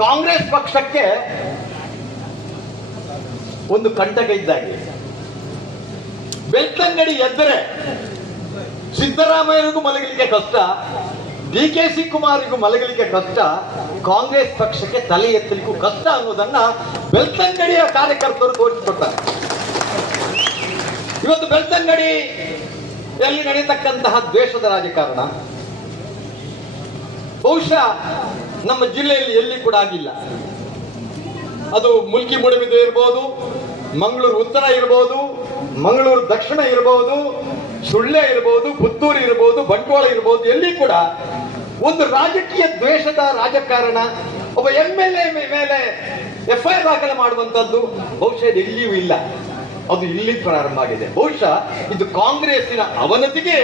ಕಾಂಗ್ರೆಸ್ ಪಕ್ಷಕ್ಕೆ ಒಂದು ಕಂಟಕ ಇದ್ದಾಗೆ ಬೆಳ್ತಂಗಡಿ ಎದ್ದರೆ ಸಿದ್ದರಾಮಯ್ಯರಿಗೂ ಮಲಗಲಿಕ್ಕೆ ಕಷ್ಟ ಡಿ ಕೆ ಸಿ ಕುಮಾರಿಗೂ ಮಲಗಲಿಕ್ಕೆ ಕಷ್ಟ, ಕಾಂಗ್ರೆಸ್ ಪಕ್ಷಕ್ಕೆ ತಲೆ ಎತ್ತಲಿಕ್ಕೂ ಕಷ್ಟ ಅನ್ನೋದನ್ನ ಬೆಳ್ತಂಗಡಿಯ ಕಾರ್ಯಕರ್ತರು ತೋರಿಸಿಕೊಡ್ತಾರೆ. ಇವತ್ತು ಬೆಳ್ತಂಗಡಿ ಎಲ್ಲಿ ನಡೆಯತಕ್ಕಂತಹ ದ್ವೇಷದ ರಾಜಕಾರಣ. ಬಹುಶಃ ನಮ್ಮ ಜಿಲ್ಲೆಯಲ್ಲಿ ಎಲ್ಲಿ ಕೂಡ ಆಗಿಲ್ಲ. ಅದು ಮುಲ್ಕಿ ಮುಡಬಿದು ಇರ್ಬೋದು, ಮಂಗಳೂರು ಉತ್ತರ ಇರ್ಬೋದು, ಮಂಗಳೂರು ದಕ್ಷಿಣ ಇರಬಹುದು ಸುಳ್ಯ ಇರಬಹುದು ಪುತ್ತೂರು ಇರಬಹುದು ಬಂಟ್ವಾಳ ಇರಬಹುದು ಎಲ್ಲಿ ಕೂಡ ಒಂದು ರಾಜಕೀಯ ದ್ವೇಷದ ರಾಜಕಾರಣ, ಒಬ್ಬ ಎಂ ಎಲ್ ಎ ಮೇಲೆ ಎಫ್ ಐ ಆರ್ ದಾಖಲೆ ಮಾಡುವಂತದ್ದು ಬಹುಶಃ ಎಲ್ಲಿಯೂ ಇಲ್ಲ. ಅದು ಇಲ್ಲಿ ಪ್ರಾರಂಭ ಆಗಿದೆ. ಬಹುಶಃ ಇದು ಕಾಂಗ್ರೆಸ್ಸಿನ ಅವನತಿಗೆ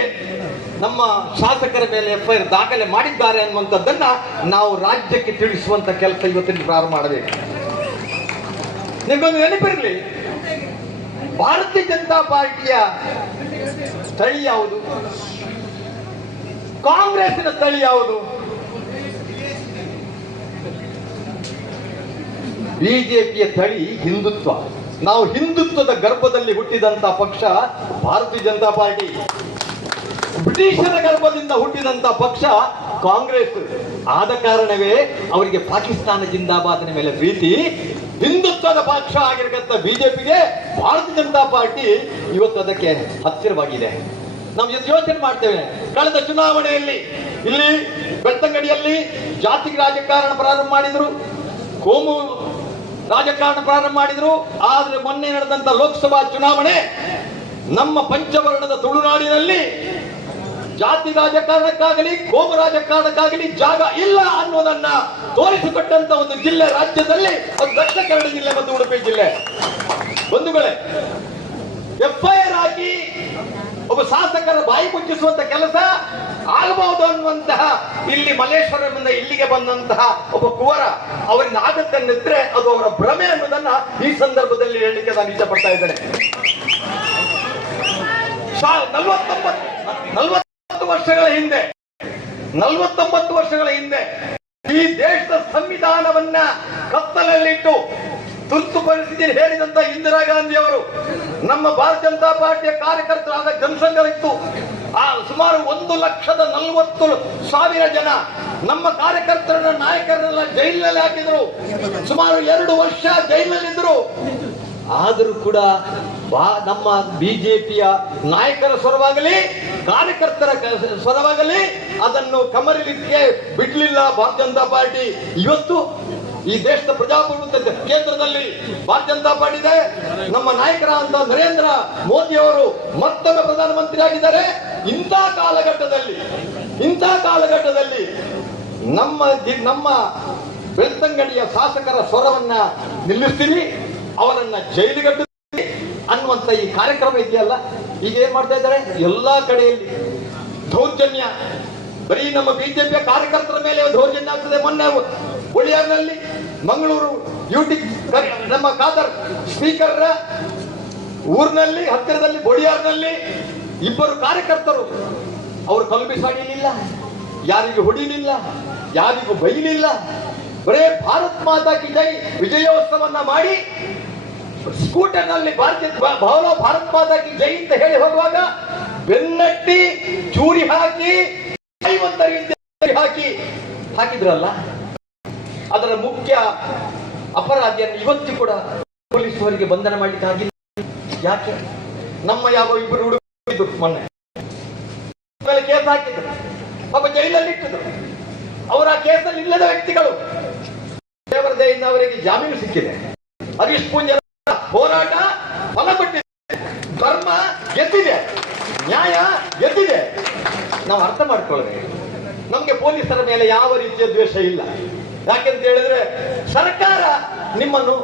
ನಮ್ಮ ಶಾಸಕರ ಮೇಲೆ ಎಫ್ ಐ ದಾಖಲೆ ಮಾಡಿದ್ದಾರೆ ಅನ್ನುವಂಥದ್ದನ್ನ ನಾವು ರಾಜ್ಯಕ್ಕೆ ತಿಳಿಸುವಂತ ಕೆಲಸ ಇವತ್ತಿನ ಪ್ರಾರಂಭ ಮಾಡಬೇಕು. ನಿಮಗೊಂದು ನೆನಪಿರಲಿ ಭಾರತೀಯ ಜನತಾ ಪಾರ್ಟಿಯ ಸ್ಥಳಿ ಯಾವುದು? ಕಾಂಗ್ರೆಸ್ನ ತಳಿ ಯಾವುದು? ಬಿಜೆಪಿಯ ತಳಿ ಹಿಂದುತ್ವ. ನಾವು ಹಿಂದುತ್ವದ ಗರ್ಭದಲ್ಲಿ ಹುಟ್ಟಿದಂತ ಪಕ್ಷ ಭಾರತೀಯ ಜನತಾ ಪಾರ್ಟಿ. ಬ್ರಿಟಿಷರ ಗರ್ಭದಿಂದ ಹುಟ್ಟಿದಂತ ಪಕ್ಷ ಕಾಂಗ್ರೆಸ್. ಆದ ಕಾರಣವೇ ಅವರಿಗೆ ಪಾಕಿಸ್ತಾನ ಜಿಂದಾಬಾದಿನ ಮೇಲೆ ಪ್ರೀತಿ ಹಿಂದುತ್ವದ ಪಕ್ಷ ಆಗಿರತಕ್ಕಂಥ ಬಿಜೆಪಿಗೆ ಭಾರತೀಯ ಜನತಾ ಪಾರ್ಟಿ ಇವತ್ತು ಅದಕ್ಕೆ ಹತ್ತಿರವಾಗಿದೆ. ನಾವು ಯೋಚನೆ ಮಾಡ್ತೇವೆ. ಕಳೆದ ಚುನಾವಣೆಯಲ್ಲಿ ಇಲ್ಲಿ ಬೆಳ್ತಂಗಡಿಯಲ್ಲಿ ಜಾತಿ ರಾಜಕಾರಣ ಪ್ರಾರಂಭ ಮಾಡಿದ್ರು. ಕೋಮು ರಾಜಕಾರಣ ಪ್ರಾರಂಭ ಮಾಡಿದ್ರು. ಆದ್ರೆ ಮೊನ್ನೆ ನಡೆದಂತ ಲೋಕಸಭಾ ಚುನಾವಣೆ ನಮ್ಮ ಪಂಚವರ್ಣದ ತುಳುನಾಡಿನಲ್ಲಿ ಜಾತಿ ರಾಜಕಾರಣಕ್ಕಾಗಲಿ, ಕೋಮ ರಾಜಕಾರಣಕ್ಕಾಗಲಿ ಜಾಗ ಇಲ್ಲ ಅನ್ನೋದನ್ನ ತೋರಿಸಿಕೊಟ್ಟಂತ ಒಂದು ಜಿಲ್ಲೆ ರಾಜ್ಯದಲ್ಲಿ ಅದು ದಕ್ಷಿಣ ಕನ್ನಡ ಜಿಲ್ಲೆ ಮತ್ತು ಉಡುಪಿ ಜಿಲ್ಲೆ. ಬಂಧುಗಳೇ, ಎಫ್ಐಆರ್ ಹಾಕಿ ಒಬ್ಬ ಶಾಸಕರ ಬಾಯಿ ಮುಚ್ಚಿಸುವಂತ ಕೆಲಸ ಆಗಬಹುದು ಅನ್ನುವಂತಹ ಇಲ್ಲಿ ಮಲ್ಲೇಶ್ವರದಿಂದ ಇಲ್ಲಿಗೆ ಬಂದಂತಹ ಒಬ್ಬ ಕುವರ ಅವರಿಂದ ಆಗತ್ತನ್ನಿದ್ರೆ ಅದು ಅವರ ಭ್ರಮೆ ಅನ್ನೋದನ್ನ ಈ ಸಂದರ್ಭದಲ್ಲಿ ಹೇಳಲಿಕ್ಕೆ ನಾನು ಇಷ್ಟಪಡ್ತಾ ಇದ್ದೇನೆ. ನಲ್ವತ್ತೊಂಬತ್ತು ನಲವತ್ತು ವರ್ಷಗಳ ಹಿಂದೆ, ನಲವತ್ತೊಂಬತ್ತು ವರ್ಷಗಳ ಹಿಂದೆ ಈ ದೇಶದ ಸಂವಿಧಾನವನ್ನ ಕತ್ತಲಲ್ಲಿಟ್ಟು ತುರ್ತು ಪರಿಸ್ಥಿತಿ ಹೇಳಿದಂತ ಇಂದಿರಾ ಗಾಂಧಿ ಅವರು ನಮ್ಮ ಭಾರತೀಯ ಜನತಾ ಪಾರ್ಟಿಯ ಕಾರ್ಯಕರ್ತರಾದ ಜನಸಂಘವಿತ್ತು ಆ ಸುಮಾರು ಒಂದು ಲಕ್ಷದ ನಲವತ್ತು ಸಾವಿರ ಜನ ನಮ್ಮ ಕಾರ್ಯಕರ್ತರನ್ನ ನಾಯಕರನ್ನೆಲ್ಲ ಜೈಲಿನಲ್ಲಿ ಹಾಕಿದ್ರು. ಸುಮಾರು ಎರಡು ವರ್ಷ ಜೈಲಿನಲ್ಲಿದ್ದರು. ಆದರೂ ಕೂಡ ಬಾ- ನಮ್ಮ ಬಿಜೆಪಿಯ ನಾಯಕರ ಸ್ವರವಾಗಲಿ ಕಾರ್ಯಕರ್ತರ ಸ್ವರವಾಗಲಿ ಅದನ್ನು ಕಮರಿಲಿಕ್ಕೆ ಬಿಡಲಿಲ್ಲ ಭಾರತೀಯ ಜನತಾ ಪಾರ್ಟಿ. ಇವತ್ತು ಈ ದೇಶದ ಪ್ರಜಾಪ್ರಭುತ್ವ ಕೇಂದ್ರದಲ್ಲಿ ಭಾರತೀಯ ಜನತಾ ಪಾರ್ಟಿ ಇದೆ. ನಮ್ಮ ನಾಯಕರಾದಂತ ನರೇಂದ್ರ ಮೋದಿ ಅವರು ಮತ್ತೊಮ್ಮೆ ಪ್ರಧಾನಮಂತ್ರಿ ಆಗಿದ್ದಾರೆ ಇಂಥ ಕಾಲಘಟ್ಟದಲ್ಲಿ ಇಂಥ ಕಾಲಘಟ್ಟದಲ್ಲಿ ನಮ್ಮ ನಮ್ಮ ಬೆಳ್ತಂಗಡಿಯ ಶಾಸಕರ ಸ್ವರವನ್ನ ನಿಲ್ಲಿಸ್ತೀರಿ ಅವರನ್ನ ಜೈಲಿಗಟ್ಟು ಅನ್ನುವಂತ ಈ ಕಾರ್ಯಕ್ರಮ ಇದೆಯಲ್ಲ? ಈಗ ಏನ್ ಮಾಡ್ತಾ ಇದ್ದಾರೆ? ಎಲ್ಲಾ ಕಡೆಯಲ್ಲಿ ದೌರ್ಜನ್ಯ. ಬರೀ ನಮ್ಮ ಬಿಜೆಪಿಯ ಕಾರ್ಯಕರ್ತರ ಮೇಲೆ ದೌರ್ಜನ್ಯ ಆಗ್ತದೆ. ಮೊನ್ನೆ ಒಳಿಯಾರ್ನಲ್ಲಿ ಮಂಗಳೂರು ಯುಟಿ ನಮ್ಮ ಖಾದರ್ ಸ್ಪೀಕರ್ ಊರಿನಲ್ಲಿ, ಹತ್ತಿರದಲ್ಲಿ ಬೊಳಿಯಾರ್ನಲ್ಲಿ ಇಬ್ಬರು ಕಾರ್ಯಕರ್ತರು. ಅವರು ಕಲ್ಲು ಯಾರಿಗೂ ಹೊಡಿಲಿಲ್ಲ. ಯಾರಿಗೂ ಬೈಲಿಲ್ಲ. ಬರೇ ಭಾರತ್ ಮಾತಾ ಕಿ ಜೈ. ವಿಜಯೋತ್ಸವನ್ನ ಮಾಡಿ ಸ್ಕೂಟರ್ನಲ್ಲಿ ಭಾರತೀಯ ಭವನ ಭಾರತ್ ಮಾತಾಗಿ ಜೈ ಅಂತ ಹೇಳಿ ಹೋಗುವಾಗ ಬೆನ್ನಟ್ಟಿ, ಚೂರಿ ಹಾಕಿ ಹಾಕಿ. ಹಾಕಿದ್ರಲ್ಲ? ಅದರ ಮುಖ್ಯ ಅಪರಾಧಿಯನ್ನು ಇವತ್ತು ಕೂಡ ಪೊಲೀಸರಿಗೆ ಬಂಧನ ಮಾಡಲಿಕ್ಕೆ ಯಾಕೆ? ನಮ್ಮ ಯಾವ ಇಬ್ಬರು ಹುಡುಗಿದ್ರು ಮೊನ್ನೆ. ಕೇಸ್ ಹಾಕಿದ್ರು. ಪಾಪ ಜೈಲಲ್ಲಿ ಇಟ್ಟಿದ್ರು. ಅವರ ಕೇಸಲ್ಲಿ ಇಲ್ಲದ ವ್ಯಕ್ತಿಗಳು. ದೇವರ ದಯಿಂದ ಅವರಿಗೆ ಜಾಮೀನು ಸಿಕ್ಕಿದೆ. ಹರೀಶ್ ಪೂಂಜ ಹೋರಾಟ ಫಲ ಕೊಟ್ಟಿದೆ ಧರ್ಮ ಗೆದ್ದಿದೆ. ನ್ಯಾಯ ಗೆದ್ದಿದೆ. ನಾವು ಅರ್ಥ ಮಾಡ್ಕೊಳ್ರಿ ನಮ್ಗೆ ಪೊಲೀಸರ ಮೇಲೆ ಯಾವ ರೀತಿಯ ದ್ವೇಷ ಇಲ್ಲ. ಯಾಕೆಂತ ಹೇಳಿದ್ರೆ ಸರ್ಕಾರ ನಿಮ್ಮನ್ನು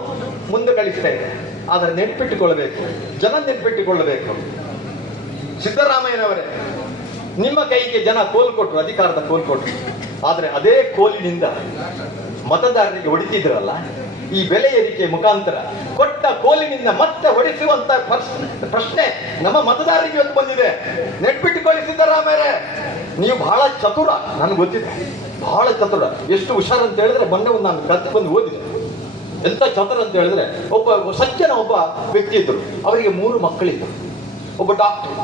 ಮುಂದೆ ಕಳಿಸ್ತಾ ಇದೆ. ಆದರೆ ನೆನ್ಪಿಟ್ಟುಕೊಳ್ಬೇಕು ಜನ ನೆನ್ಪಿಟ್ಟುಕೊಳ್ಳಬೇಕು. ಸಿದ್ದರಾಮಯ್ಯನವರೇ, ನಿಮ್ಮ ಕೈಗೆ ಜನ ಕೋಲ್ ಕೊಟ್ಟರು ಅಧಿಕಾರದ ಕೋಲ್ ಕೊಟ್ಟರು ಆದ್ರೆ ಅದೇ ಕೋಲಿನಿಂದ ಮತದಾರರಿಗೆ ಹೊಡಿತಿದ್ರಲ್ಲ. ಈ ಬೆಲೆ ಏರಿಕೆ ಮುಖಾಂತರ ಕೊಟ್ಟ ಕೋಲಿನಿಂದ ಮತ್ತೆ ಹೊಡಿಸುವಂತ ಪ್ರಶ್ನೆ ನಮ್ಮ ಮತದಾರರಿಗೆ ಇವತ್ತು ಬಂದಿದೆ. ನೆಟ್ಬಿಟ್ಟು ಸಿದ್ದರಾಮಯ್ಯರೇ. ನೀವು ಬಹಳ ಚತುರ, ನನಗೆ ಗೊತ್ತಿದೆ. ಬಹಳ ಚತುರ. ಎಷ್ಟು ಹುಷಾರ್ ಅಂತ ಹೇಳಿದ್ರೆ ಮೊನ್ನೆ ಒಂದು ನಾನು ಕದ್ದು ಬಂದು ಓದಿದೆ. ಎಂತ ಚತುರ ಅಂತ ಹೇಳಿದ್ರೆ ಒಬ್ಬ ಸಜ್ಜನ ಒಬ್ಬ ವ್ಯಕ್ತಿ ಇದ್ರು. ಅವರಿಗೆ ಮೂರು ಮಕ್ಕಳಿದ್ರು. ಒಬ್ಬ ಡಾಕ್ಟರ್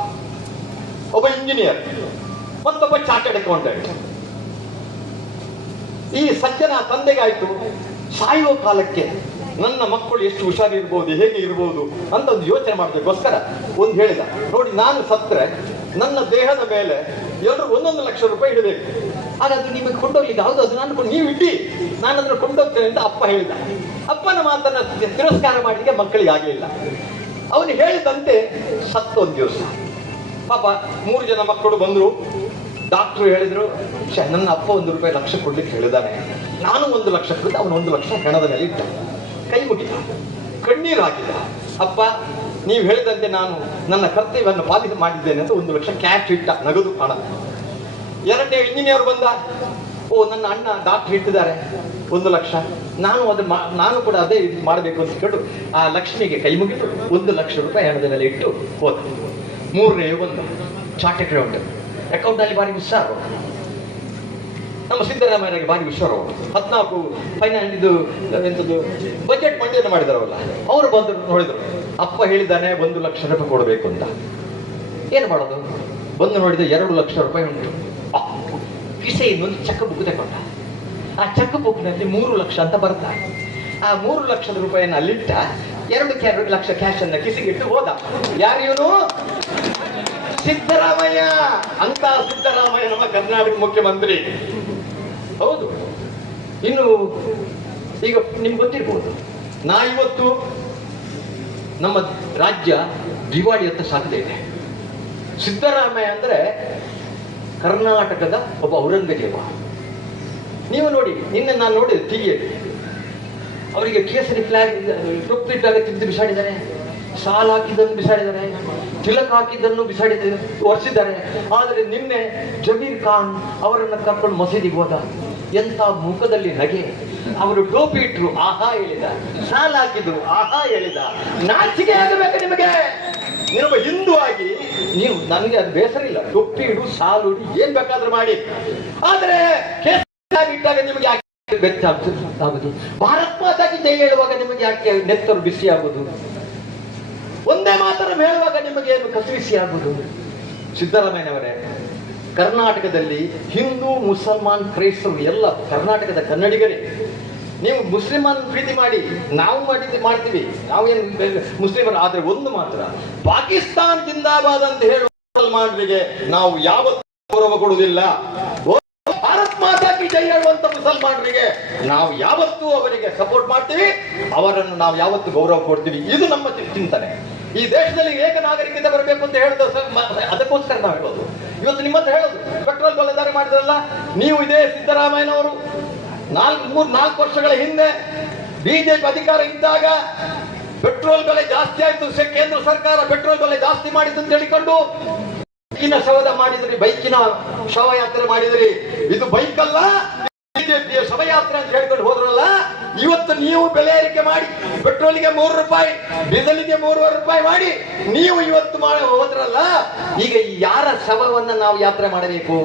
ಒಬ್ಬ ಇಂಜಿನಿಯರ್ ಮತ್ತೊಬ್ಬ ಚಾರ್ಟೆಡ್ ಅಕೌಂಟೆಂಟ್ ಈ ಸಜ್ಜನ ತಂದೆಗಾಯ್ತು. ಸಾಯುವ ಕಾಲಕ್ಕೆ ನನ್ನ ಮಕ್ಕಳು ಎಷ್ಟು ಹುಷಾರಿರ್ಬೋದು, ಹೇಗೆ ಇರ್ಬೋದು ಅಂತ ಒಂದು ಯೋಚನೆ ಮಾಡಬೇಕೋಸ್ಕರ ಒಂದು ಹೇಳಿದ. ನೋಡಿ, ನಾನು ಸತ್ತರೆ, ನನ್ನ ದೇಹದ ಮೇಲೆ ಎಲ್ಲರೂ ಒಂದೊಂದು ಲಕ್ಷ ರೂಪಾಯಿ ಇಡಬೇಕು. ಅದು ನಿಮಗೆ ಕೊಂಡೋಗ್ಲಿಕ್ಕೆ ಹೌದು, ಅದು ನಾನು ನೀವು ಇಡ್ಡಿ ನಾನು ಅದನ್ನು ಕೊಂಡೋಗ್ತೇನೆ ಅಂತ ಅಪ್ಪ ಹೇಳಿದ. ಅಪ್ಪನ ಮಾತನ್ನ ತಿರಸ್ಕಾರ ಮಾಡಲಿಕ್ಕೆ ಮಕ್ಕಳಿಗೆ ಆಗಲಿಲ್ಲ ಅವನು ಹೇಳಿದಂತೆ ಸತ್ತೊಂದು ದಿವಸ. ಪಾಪ, ಮೂರು ಜನ ಮಕ್ಕಳು ಬಂದರು. ಡಾಕ್ಟ್ರು ಹೇಳಿದ್ರು "ಶ್ಯೆ, ನನ್ನ ಅಪ್ಪ ಒಂದು ರೂಪಾಯಿ ಲಕ್ಷ ಕೊಡ್ಲಿಕ್ಕೆ ಹೇಳಿದಾನೆ. ನಾನು ಒಂದು ಲಕ್ಷ ಕೊಟ್ಟು ಅವನು ಒಂದು ಲಕ್ಷ ಹೆಣದ ಮೇಲೆ ಇಟ್ಟ ಕೈ ಮುಗಿದ. ಕಣ್ಣೀರು ಹಾಕಿದ ಅಪ್ಪ ನೀವು ಹೇಳಿದಂತೆ ನಾನು ನನ್ನ ಕರ್ತವ್ಯವನ್ನು ಪಾಲಿಸಿ ಮಾಡಿದ್ದೇನೆ ಅಂತ ಒಂದು ಲಕ್ಷ ಕ್ಯಾಶ್ ಇಟ್ಟ ನಗದು ಹಣ. ಎರಡನೇ ಇಂಜಿನಿಯರ್ ಬಂದ. ಓ ನನ್ನ ಅಣ್ಣ ಡಾಕ್ಟರ್ ಇಟ್ಟಿದ್ದಾರೆ. ಒಂದು ಲಕ್ಷ. ನಾನು ಅದು ನಾನು ಕೂಡ ಅದೇ ಇದು ಮಾಡಬೇಕು ಅಂತ ಕೇಳು ಆ ಲಕ್ಷ್ಮಿಗೆ ಕೈ ಮುಗಿದು ಒಂದು ಲಕ್ಷ ರೂಪಾಯಿ ಹಣದ ಮೇಲೆ ಇಟ್ಟು ಹೋದ. ಮೂರನೇ ಒಂದು ಚಾರ್ಟ್ ಅಕೌಂಟ್ ಅಕೌಂಟ್ ಅಲ್ಲಿ ಭಾರಿ ಹುಷಾರು. ನಮ್ಮ ಸಿದ್ದರಾಮಯ್ಯನಿಗೆ ಭಾರಿ ಹುಷಾರು. ಹದಿನಾಲ್ಕು ಫೈನಾನ್ಸ್ ಇದು ಎಂಥದ್ದು ಬಜೆಟ್ ಮಂಡನೆ ಮಾಡಿದಾರಲ್ಲ, ಅವರು ಬಂದರು ನೋಡಿದ್ರು. ಅಪ್ಪ ಹೇಳಿದ್ದಾನೆ, ಒಂದು ಲಕ್ಷ ರೂಪಾಯಿ ಕೊಡಬೇಕು ಅಂತ. ಏನು ಮಾಡೋದು? ಬಂದು ನೋಡಿದ ಎರಡು ಲಕ್ಷ ರೂಪಾಯಿ ಉಂಟು. ಕಿಸೆಯಿಂದ ಒಂದು ಚೆಕ್ ಬುಕ್ ತಗೊಂಡ. ಆ ಚೆಕ್ ಬುಕ್ನಲ್ಲಿ ಮೂರು ಲಕ್ಷ ಅಂತ ಬರ್ತಾ ಆ ಮೂರು ಲಕ್ಷದ ರೂಪಾಯಿಯನ್ನು ಅಲ್ಲಿಟ್ಟ, ಎರಡು ಎರಡು ಲಕ್ಷ ಕ್ಯಾಶ್ ಅನ್ನ ಕಿಸಿಗಿಟ್ಟು ಹೋದ. ಯಾರು ಇವನು? ಸಿದ್ದರಾಮಯ್ಯ! ಅಂತ ಸಿದ್ದರಾಮಯ್ಯ ನಮ್ಮ ಕರ್ನಾಟಕ ಮುಖ್ಯಮಂತ್ರಿ. ಹೌದು. ಇನ್ನು ಈಗ ನಿಮ್ಗೆ ಗೊತ್ತಿರ್ಬೋದು, ನಾ ಇವತ್ತು ನಮ್ಮ ರಾಜ್ಯ ದಿವಾಳಿಯತ್ತ ಸಾಧ್ಯ ಇದೆ. ಸಿದ್ದರಾಮಯ್ಯ ಅಂದ್ರೆ ಕರ್ನಾಟಕದ ಒಬ್ಬ ಔರಂಗಜೇಬ. ನೀವು ನೋಡಿ, ನಿನ್ನೆ ನಾನು ನೋಡಿದೆ ಟಿವಿಯಲ್ಲಿ ಅವರಿಗೆ ಕೇಸರಿ ಫ್ಲಾಗ್ ಕಪ್ಪು ಇಟ್ಟಾಗ ತಿದ್ದು ಬಿಸಾಡಿದ್ದಾರೆ. ಸಾಲ ಹಾಕಿದ್ದನ್ನು ಬಿಸಾಡಿದ್ದಾರೆ. ತಿಲಕ್ ಹಾಕಿದ್ದನ್ನು ಬಿಸಾಡಿದ, ಒರೆಸಿದ್ದಾರೆ. ಆದರೆ ನಿನ್ನೆ ಜಮೀರ್ ಖಾನ್ ಅವರನ್ನು ಕರ್ಕೊಂಡು ಮಸೀದಿಗೆ ಹೋದ. ಎಂಥ ಮುಖದಲ್ಲಿ ನಗೆ. ಅವರು ಟೋಪಿ ಇಟ್ರು, ಆಹಾ ಹೇಳಿದ. ಸಾಲ ಹಾಕಿದ್ರು, ಆಹಾ ಹೇಳಿದ. ನಾಚಿಕೆ ಆಗಬೇಕು ನಿಮಗೆ. ನೀನೊಬ್ಬ ಹಿಂದೂ ಆಗಿ, ನೀವು ನನಗೆ ಅದು ಬೇಸರ ಇಲ್ಲ. ಟೊಪ್ಪಿ ಇಡು ಸಾಲು ಇಡು ಏನ್ ಬೇಕಾದ್ರೂ ಮಾಡಿ. ಆದರೆ ಇಟ್ಟಾಗ ನಿಮಗೆ ಯಾಕೆ ಬೆಚ್ಚ ಆಗುದು? ಭಾರತ್ ಮಾತಾಗಿ ಜೈ ಹೇಳುವಾಗ ನಿಮಗೆ ಯಾಕೆ ನೆತ್ತರು ಬಿಸಿ ಆಗುದು ಒಂದೇ ಮಾತನ್ನು ಹೇಳುವಾಗ ನಿಮಗೆ ಏನು ಕಸಿವಿಸಿ ಆಗುವುದು. ಸಿದ್ದರಾಮಯ್ಯನವರೇ, ಕರ್ನಾಟಕದಲ್ಲಿ ಹಿಂದೂ, ಮುಸಲ್ಮಾನ್, ಕ್ರೈಸ್ತರು ಎಲ್ಲ ಕರ್ನಾಟಕದ ಕನ್ನಡಿಗರೇ, ನೀವು ಮುಸ್ಲಿಮನ್ ಪ್ರೀತಿ ಮಾಡಿ, ನಾವು ಮಾಡಿದ್ದು ಮಾಡ್ತೀವಿ. ಏನು ಮುಸ್ಲಿಮರು, ಆದರೆ ಒಂದು ಮಾತ್ರ, ಪಾಕಿಸ್ತಾನ್ ಜಿಂದಾಬಾದ್ ಅಂತ ಹೇಳುವ ಮುಸಲ್ಮಾನರಿಗೆ ನಾವು ಯಾವತ್ತೂ ಗೌರವ ಕೊಡುವುದಿಲ್ಲ. ಭಾರತ್ ಮಾತಾ ಕಿ ಜೈ ಹೇಳುವಂತ ಮುಸಲ್ಮಾನರಿಗೆ ನಾವು ಯಾವತ್ತೂ ಅವರಿಗೆ ಸಪೋರ್ಟ್ ಮಾಡ್ತೀವಿ. ಅವರನ್ನು ನಾವು ಯಾವತ್ತೂ ಗೌರವ ಕೊಡ್ತೀವಿ. ಇದು ನಮ್ಮ ಚಿಂತನೆ. ಈ ದೇಶದಲ್ಲಿ ಏಕ ನಾಗರಿಕತೆ ಬರಬೇಕು ಅಂತ ಹೇಳಿದ ಅದಕ್ಕೋಸ್ಕರ ನಾವು ಹೇಳೋದು. ಇವತ್ತು ನಿಮ್ಮ ಹತ್ರ ಹೇಳೋದು. ಪೆಟ್ರೋಲ್ ಬೆಲೆ ದರ ಮಾಡಿದ್ರಲ್ಲ, ನೀವು ಇದೇ ಸಿದ್ದರಾಮಯ್ಯನವರು. ನಾಲ್ಕು ಮೂರ್ ನಾಲ್ಕು ವರ್ಷಗಳ ಹಿಂದೆ ಬಿಜೆಪಿ ಅಧಿಕಾರ ಇದ್ದಾಗ ಪೆಟ್ರೋಲ್ ಬೆಲೆ ಜಾಸ್ತಿ ಆಯ್ತು. ಕೇಂದ್ರ ಸರ್ಕಾರ ಪೆಟ್ರೋಲ್ ಬೆಲೆ ಜಾಸ್ತಿ ಮಾಡಿದ್ದು ಅಂತ ಹೇಳಿಕೊಂಡು ಬೈಕಿನ ಶವದ ಮಾಡಿದ್ರಿ, ಬೈಕಿನ ಶವಯಾತ್ರೆ ಮಾಡಿದ್ರಿ. ಇದು ಬೈಕ್ ಅಲ್ಲ ಬಿಜೆಪಿಯ ಶವಯಾತ್ರೆ ಅಂತ ಹೇಳ್ಕೊಂಡು ಹೋದ್ರಲ್ಲ ಇವತ್ತು ನೀವು ಬೆಲೆ ಏರಿಕೆ ಮಾಡಿ, ಪೆಟ್ರೋಲಿಗೆ ಮೂರು ರೂಪಾಯಿ, ಡೀಸೆಲ್ಗೆ ಮೂರುವರೆ ರೂಪಾಯಿ ಮಾಡಿ, ನೀವು ಇವತ್ತು ಹೋದ್ರಲ್ಲ, ಈಗ ಯಾರ ಶವವನ್ನ ನಾವು ಯಾತ್ರೆ ಮಾಡಬೇಕು?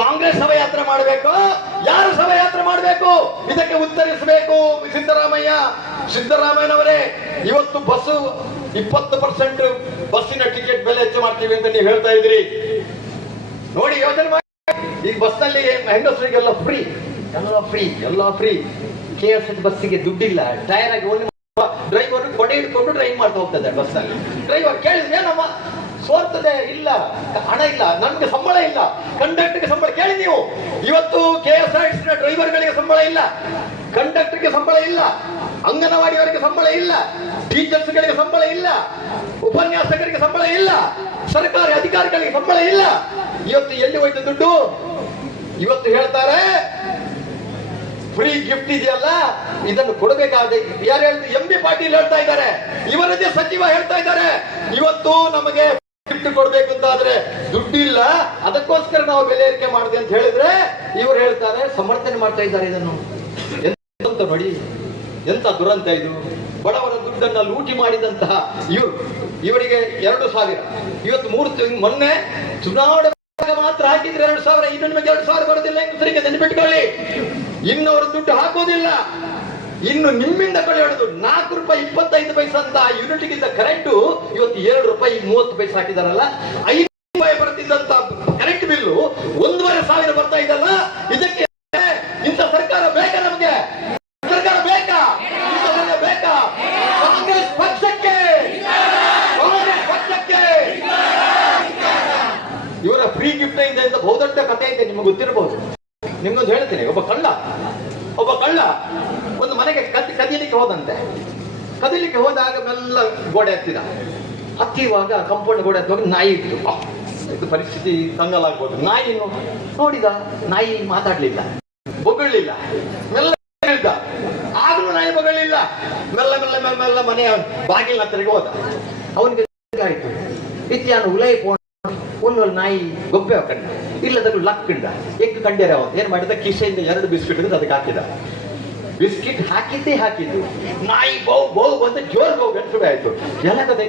ಕಾಂಗ್ರೆಸ್ ಶವಯಾತ್ರೆ ಮಾಡಬೇಕು? ಯಾರು ಯಾತ್ರೆ ಮಾಡಬೇಕು? ಇದಕ್ಕೆ ಉತ್ತರಿಸಬೇಕು ಸಿದ್ದರಾಮಯ್ಯ. ಸಿದ್ದರಾಮಯ್ಯನವರೇ, ಇವತ್ತು ಬಸ್ಸು ಇಪ್ಪತ್ತು ಪರ್ಸೆಂಟ್ ಬಸ್ಸಿನ ಟಿಕೆಟ್ ಬೆಲೆ ಹೆಚ್ಚು ಮಾಡ್ತೀವಿ ಅಂತ ನೀವು ಹೇಳ್ತಾ ಇದ್ರಿ ನೋಡಿ ಯೋಚನೆ ಮಾಡಿ. ಈ ಬಸ್ನಲ್ಲಿ ಹೆಂಗಸರಿಗೆಲ್ಲ ಫ್ರೀ ಎಲ್ಲ ಫ್ರೀ ಎಲ್ಲ ಫ್ರೀ ಕೆ ಎಸ್ ಎಸ್ ಬಸ್ಸಿಗೆ ದುಡ್ಡಿಲ್ಲ. ಟೈರ್ ಆಗಿ ಓಡಿ ಡ್ರೈವರ್ ಕೊಡೆ ಹಿಡ್ಕೊಂಡು ಡ್ರೈವ್ ಮಾಡ್ತಾ ಹೋಗ್ತದೆ ಬಸ್ನಲ್ಲಿ ಡ್ರೈವರ್ ಕೇಳಿದ್ರೆ ನಮ್ಮ ಸೋರ್ತದೆ? ಇಲ್ಲ. ಹಣ ಇಲ್ಲ. ನಮ್ಗೆ ಸಂಬಳ ಇಲ್ಲ. ಕಂಡಕ್ಟರ್ಗೆ ಸಂಬಳ ಕೇಳಿ ನೀವು. ಇವತ್ತು ಕೆ ಎಸ್ ಆರ್ ಟಿ ಡ್ರೈವರ್ಗಳಿಗೆ ಸಂಬಳ ಇಲ್ಲ. ಕಂಡಕ್ಟರ್ಗೆ ಸಂಬಳ ಇಲ್ಲ. ಅಂಗನವಾಡಿಯವರಿಗೆ ಸಂಬಳ ಇಲ್ಲ. ಟೀಚರ್ಸ್ಗಳಿಗೆ ಸಂಬಳ ಇಲ್ಲ. ಉಪನ್ಯಾಸಕರಿಗೆ ಸಂಬಳ ಇಲ್ಲ. ಸರ್ಕಾರಿ ಅಧಿಕಾರಿಗಳಿಗೆ ಸಂಬಳ ಇಲ್ಲ. ಇವತ್ತು ಎಲ್ಲಿ ಹೋಯ್ತು ದುಡ್ಡು? ಇವತ್ತು ಹೇಳ್ತಾರೆ ಫ್ರೀ ಗಿಫ್ಟ್ ಇದೆಯಲ್ಲ? ಇದನ್ನು ಕೊಡಬೇಕಾದ ಯಾರು ಹೇಳ್ತಾರೆ ಎಂ ಬಿ ಪಾಟೀಲ್ ಹೇಳ್ತಾ ಇದ್ದಾರೆ. ಇವರದೇ ಸಚಿವ ಹೇಳ್ತಾ ಇದ್ದಾರೆ. ಇವತ್ತು ನಮಗೆ ಗಿಫ್ಟ್ ಕೊಡ್ಬೇಕು ಅಂತ ಆದ್ರೆ ದುಡ್ಡಿಲ್ಲ. ಅದಕ್ಕೋಸ್ಕರ ನಾವು ಬೆಲೆ ಏರಿಕೆ ಮಾಡಿದೆ ಅಂತ ಹೇಳಿದ್ರೆ ಇವರು ಹೇಳ್ತಾರೆ, ಸಮರ್ಥನೆ ಮಾಡ್ತಾ ಇದ್ದಾರೆ ಇದನ್ನು. ಎಂತ ನೋಡಿ, ಎಂತ ದುರಂತ ಇದು. ಬಡವರ ದುಡ್ಡನ್ನ ಲೂಟಿ ಮಾಡಿದಂತಹ ಇವರು. ಇವರಿಗೆ ಎರಡು ಸಾವಿರ. ಇವತ್ತು ಮೂರು ತಿಂಗ್ ಮೊನ್ನೆ ಚುನಾವಣೆ ಮಾತ್ರ ಹಾಕಿದ್ರೆ ಎರಡು ಸಾವಿರ. ಇನ್ನು ನಿಮಗೆ ಎರಡು ಸಾವಿರ ಬರೋದಿಲ್ಲ. ನೆನಪಿಟ್ಕೊಳ್ಳಿ ಇನ್ನು ಅವರು ದುಡ್ಡು ಹಾಕೋದಿಲ್ಲ. ಇನ್ನು ನಿಮ್ಮಿಂದ ಕಳೆಯೋದು ನಾಲ್ಕು ರೂಪಾಯಿ ಇಪ್ಪತ್ತೈದು ಪೈಸೆ ಅಂತ ಯೂನಿಟ್ಗಿಂತ ಕರೆಂಟ್ ಇವತ್ತು ಏಳು ರೂಪಾಯಿ ಮೂವತ್ತು ಪೈಸೆ ಹಾಕಿದಾರಲ್ಲ. ಐದು ರೂಪಾಯಿ ಬರ್ತಿದ್ದಂತ ಕರೆಂಟ್ ಬಿಲ್ಲು ಒಂದೂವರೆ ಸಾವಿರ ಬರ್ತಾ ಇದಲ್ಲ ಇದಕ್ಕೆ ಇಂಥ ಸರ್ಕಾರ ಬೇಕಾ ನಮಗೆ? ಸರ್ಕಾರ ಬೇಕಾ? ಇಂಥ ಬೇಕಾ? ಪಕ್ಷಕ್ಕೆ? ಕಾಂಗ್ರೆಸ್ ಪಕ್ಷಕ್ಕೆ? ಇವರ ಫ್ರೀ ಗಿಫ್ಟ್ ಇದೆ ಅಂತ ಬಹುದೊಡ್ಡ ಕಥೆ ಇದೆ ನಿಮಗೆ ಗೊತ್ತಿರಬಹುದು ನಿಮ್ಗೊಂದು ಹೇಳ್ತೀನಿ, ಒಬ್ಬ ಕಳ್ಳ. ಒಬ್ಬ ಕಳ್ಳ ಒಂದು ಮನೆಗೆ ಕದಿ, ಕದಿಲಿಕ್ಕೆ ಹೋದಂತೆ. ಕದಿಲಿಕ್ಕೆ ಹೋದಾಗ ಮೆಲ್ಲ ಗೋಡೆ ಹತ್ತಿದ. ಹತ್ತಿರುವಾಗ ಕಂಪೌಂಡ್ ಗೋಡೆ ಹತ್ತುವಾಗ ನಾಯಿ ಇತ್ತು. ಇದು ಪರಿಸ್ಥಿತಿ ಕಂಗಲಾಗ್ಬೋದು. ನಾಯಿ ನೋಡಿದ, ನಾಯಿ ಮಾತಾಡ್ಲಿಲ್ಲ. ಬೊಗಳಿಲ್ಲ. ಮೆಲ್ಲ ಆದ್ರೂ ನಾಯಿ ಬೊಗಳಿಲ್ಲ. ಮೆಲ್ಲ ಮೆಲ್ಲ ಮೆಲ್ಲ ಮೆಲ್ಲ ಮನೆಯ ಬಾಗಿಲ ಹತ್ತಿರಗೆ ಹೋದ. ಅವನಿಗೆ ಆಯ್ತು ಇತ್ಯಾನು ಉಲೈ ಪೋಣ ಒಂದು ನಾಯಿ ಗೊಬ್ಬೆ ಕಂಡ ಇಲ್ಲದಾಗ ಲಕ್ ಇಂದ ಎಗ್ ಕಂಡ್ಯಾರ ಅವನು ಏನ್ ಮಾಡಿದ? ಕಿಸೆಯಿಂದ ಎರಡು ಬಿಸ್ಕಿಟ್ ಅದಕ್ಕೆ ಹಾಕಿದ. ಬಿಸ್ಕಿಟ್ ಹಾಕಿದ್ದೇ ಹಾಕಿದ್ದು. ನಾಯಿ ಬೌ ಬೌ ಬಂದು ಜೋರ್ ಬೌ ಗಂಟು ಆಯ್ತು ಎಲ್ಲಕದ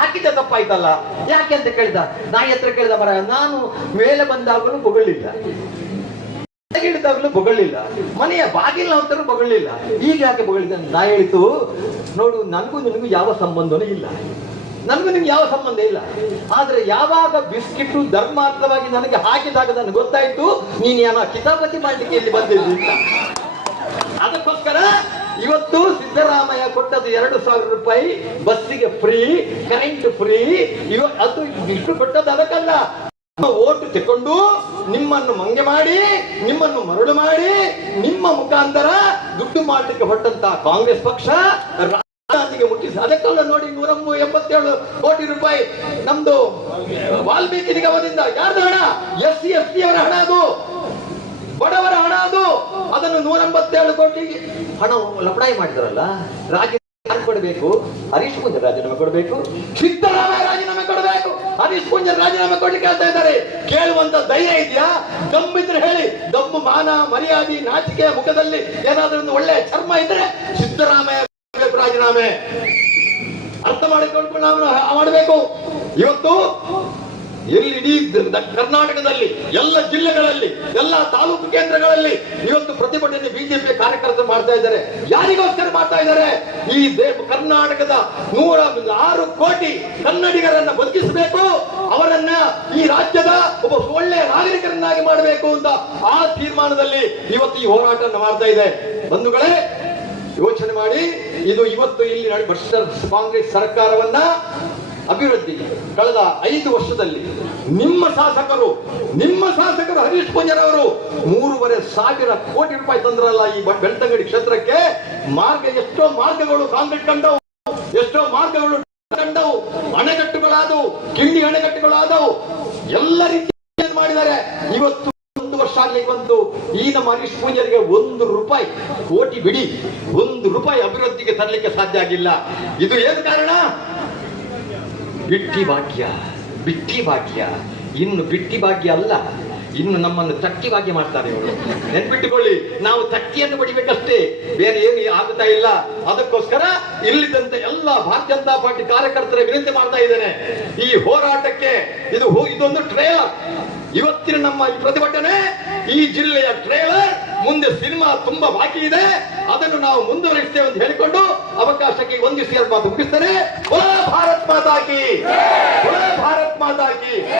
ಹಾಕಿದ್ದ ತಪ್ಪಾಯ್ತಲ್ಲ ಯಾಕೆ ಅಂತ ಕೇಳಿದ? ನಾಯಿ ಹತ್ರ ಕೇಳಿದ, ಮರ, ನಾನು ಮೇಲೆ ಬಂದಾಗಲೂ ಬೊಗಳಿಲ್ಲ. ಹಿಡಿದಾಗಲೂ ಬೊಗಳಿಲ್ಲ. ಮನೆಯ ಬಾಗಿಲ್ಲ ಅಂತರೂ ಬೊಗಳಿಲ್ಲ. ಈಗ ಯಾಕೆ ಬೊಗಳಿದ ನಾಯಿ ಹೇಳಿತು, ನೋಡು, ನನಗೂ ನಿನಗೂ ಯಾವ ಸಂಬಂಧನೂ ಇಲ್ಲ. ನನಗೂ ನಿಮ್ಗೆ ಯಾವ ಸಂಬಂಧ ಇಲ್ಲ. ಆದ್ರೆ ಯಾವಾಗ ಬಿಸ್ಕಿಟ್ಟು ಧರ್ಮಾರ್ಥವಾಗಿ ನನಗೆ ಹಾಕಿದಾಗ ನನಗೆ ಗೊತ್ತಾಯ್ತು, ನೀನು ಏನೋ ಕಿತಾಪತಿ ಮಾಡಲಿಕ್ಕೆ ಇಲ್ಲಿ ಬಂದಿದ್ದು ಅದಕ್ಕೋಸ್ಕರ ಇವತ್ತು ಸಿದ್ದರಾಮಯ್ಯ ಕೊಟ್ಟದ್ದು ಎರಡು ಸಾವಿರ ರೂಪಾಯಿ, ಬಸ್ಸಿಗೆ ಫ್ರೀ ಕರೆಂಟ್ ಫ್ರೀ ಇವ ಅದು ಇಷ್ಟು ಕೊಟ್ಟದ್ದು ಅದಕ್ಕಲ್ಲ. ಓಟು ತಗೊಂಡು ನಿಮ್ಮನ್ನು ಮಂಗೆ ಮಾಡಿ, ನಿಮ್ಮನ್ನು ಮರಳು ಮಾಡಿ, ನಿಮ್ಮ ಮುಖಾಂತರ ದುಡ್ಡು ಮಾಡಲಿಕ್ಕೆ ಹೊಟ್ಟಂತ ಕಾಂಗ್ರೆಸ್ ಪಕ್ಷ ರಾಜಧಾನಿಗೆ ಮುಟ್ಟಿಸಿ ಅದಕ್ಕೆಲ್ಲ ನೋಡಿ ನೂರ ಎಂಬತ್ತೇಳು ಕೋಟಿ ರೂಪಾಯಿ ನಮ್ದು ವಾಲ್ಮೀಕಿ ನಿಗಮದಿಂದ. ಯಾರ್ದು ಹಣ? ಎಸ್ ಸಿ ಎಸ್ ಟಿ ಅವರ ಹಣ ಅದು. ಬಡವರ ಹಣ ಅದು. ಅದನ್ನು ನೂರ ಎಂಬತ್ತೇಳು ಕೋಟಿ ಹಣ ಲಪಡಾಯಿ ಮಾಡಿದ್ರಲ್ಲ ರಾಜ್ಯ ಕೊಡಬೇಕು? ಹರೀಶ್ ಪೂಂಜರ್ ರಾಜೀನಾಮೆ ಕೊಡಬೇಕು. ಸಿದ್ದರಾಮಯ್ಯ ರಾಜೀನಾಮೆ ಕೊಡಬೇಕು. ಹರೀಶ್ ಪೂಂಜರ್ ರಾಜೀನಾಮೆ ಕೊಡ್ಲಿಕ್ಕೆ ಕೇಳ್ತಾ ಇದ್ದಾರೆ. ಕೇಳುವಂತ ಧೈರ್ಯ ಇದೆಯಾ? ದಮ್ಮಿದ್ರೆ ಹೇಳಿ, ದಮ್ಮು ಮಾನ ಮರ್ಯಾದೆ ನಾಚಿಕೆ ಮುಖದಲ್ಲಿ ಏನಾದ್ರೂ ಒಂದು ಒಳ್ಳೆ ಚರ್ಮ ಇದ್ರೆ ಸಿದ್ದರಾಮಯ್ಯ ರಾಜೀನಾಮೆ. ಅರ್ಥ ಮಾಡಿಕೊಂಡು ನಾವು ಮಾಡಬೇಕು. ಇವತ್ತು ಎಲ್ಲಿ ಇಡೀ ಕರ್ನಾಟಕದಲ್ಲಿ, ಎಲ್ಲ ಜಿಲ್ಲೆಗಳಲ್ಲಿ, ಎಲ್ಲ ತಾಲೂಕು ಕೇಂದ್ರಗಳಲ್ಲಿ ಇವತ್ತು ಪ್ರತಿಭಟನೆ ಬಿಜೆಪಿ ಕಾರ್ಯಕರ್ತರು ಮಾಡ್ತಾ ಇದ್ದಾರೆ. ಯಾರಿಗೋಸ್ಕರ ಮಾಡ್ತಾ ಇದ್ದಾರೆ? ಈ ಕರ್ನಾಟಕದ ನೂರ ಆರು ಕೋಟಿ ಕನ್ನಡಿಗರನ್ನ ಬದುಕಿಸಬೇಕು. ಅವರನ್ನ ಈ ರಾಜ್ಯದ ಒಬ್ಬ ಒಳ್ಳೆಯ ನಾಗರಿಕರನ್ನಾಗಿ ಮಾಡಬೇಕು ಅಂತ ಆ ತೀರ್ಮಾನದಲ್ಲಿ ಇವತ್ತು ಈ ಹೋರಾಟ ಮಾಡ್ತಾ ಇದೆ. ಬಂಧುಗಳೇ ಯೋಚನೆ ಮಾಡಿ, ಇದು ಇವತ್ತು ಇಲ್ಲಿ ಭ್ರಷ್ಟ ಕಾಂಗ್ರೆಸ್ ಸರ್ಕಾರವನ್ನ ಅಭಿವೃದ್ಧಿ, ಕಳೆದ ಐದು ವರ್ಷದಲ್ಲಿ ನಿಮ್ಮ ಶಾಸಕರು ನಿಮ್ಮ ಶಾಸಕರು ಹರೀಶ್ ಪೂಂಜರ್ ಅವರು ಮೂರುವರೆ ಸಾವಿರ ಕೋಟಿ ರೂಪಾಯಿ ತಂದ್ರಲ್ಲ ಈ ಬೆಳ್ತಂಗಡಿ ಕ್ಷೇತ್ರಕ್ಕೆ. ಮಾರ್ಗ, ಎಷ್ಟೋ ಮಾರ್ಗಗಳು ಕಾಂಗ್ರೆಸ್ ಕಂಡವು, ಎಷ್ಟೋ ಮಾರ್ಗಗಳು ಕಂಡವು. ಅಣೆಕಟ್ಟುಗಳಾದವು, ಕಿಂಡಿ ಅಣೆಕಟ್ಟುಗಳಾದವು. ಎಲ್ಲ ರೀತಿ ಮಾಡಿದ್ದಾರೆ? ಇವತ್ತು ಆಗ್ಲಿಕ್ಕೆ ಬಂತು ಈ ನಮ್ಮ ಹರೀಶ್ ಪೂಜಾರಿಗೆ ಒಂದು ರೂಪಾಯಿ. ಕೋಟಿ ಬಿಡಿ. ಒಂದು ರೂಪಾಯಿ ಅಭಿವೃದ್ಧಿಗೆ ತರಲಿಕ್ಕೆ ಸಾಧ್ಯ ಆಗಿಲ್ಲ. ಇದು ಏನು ಕಾರಣ? ಬಿಟ್ಟಿ ಭಾಗ್ಯ. ಬಿಟ್ಟಿ ಭಾಗ್ಯ. ಇನ್ನು ಬಿಟ್ಟಿ ಭಾಗ್ಯ ಅಲ್ಲ. ಇನ್ನು ನಮ್ಮನ್ನು ತಟ್ಟಿ ಭಾಗ್ಯ ಮಾಡ್ತಾರೆ ಇವರು. ನೆನ್ಬಿಟ್ಟುಕೊಳ್ಳಿ ನಾವು ತಟ್ಟಿಯನ್ನು ಬಡಿಬೇಕಷ್ಟೇ ಬೇರೆ ಏನು ಆಗುತ್ತಾ ಇಲ್ಲ. ಅದಕ್ಕೋಸ್ಕರ ಇಲ್ಲಿದ್ದಂತೆ ಎಲ್ಲ ಭಾರತೀಯ ಜನತಾ ಪಾರ್ಟಿ ಕಾರ್ಯಕರ್ತರ ವಿನಂತಿ ಮಾಡ್ತಾ ಇದ್ದೇನೆ. ಈ ಹೋರಾಟಕ್ಕೆ ಇದು ಇದೊಂದು ಟ್ರೇಲರ್ ಇವತ್ತಿನ ನಮ್ಮ ಈ ಪ್ರತಿಭಟನೆ, ಈ ಜಿಲ್ಲೆಯ ಟ್ರೇಲರ್ ಮುಂದೆ ಸಿನಿಮಾ ತುಂಬಾ ಬಾಕಿ ಇದೆ. ಅದನ್ನು ನಾವು ಮುಂದುವರಿಸ್ತೇವೆ ಅಂತ ಹೇಳಿಕೊಂಡು ಅವಕಾಶಕ್ಕೆ ಎರಡು ಮಾತು ಮುಗಿಸ್ತಾರೆ ಭಾರತ್ ಮಾತಾಕಿ ಭಾರತ್ ಮಾತಾ ಕಿ.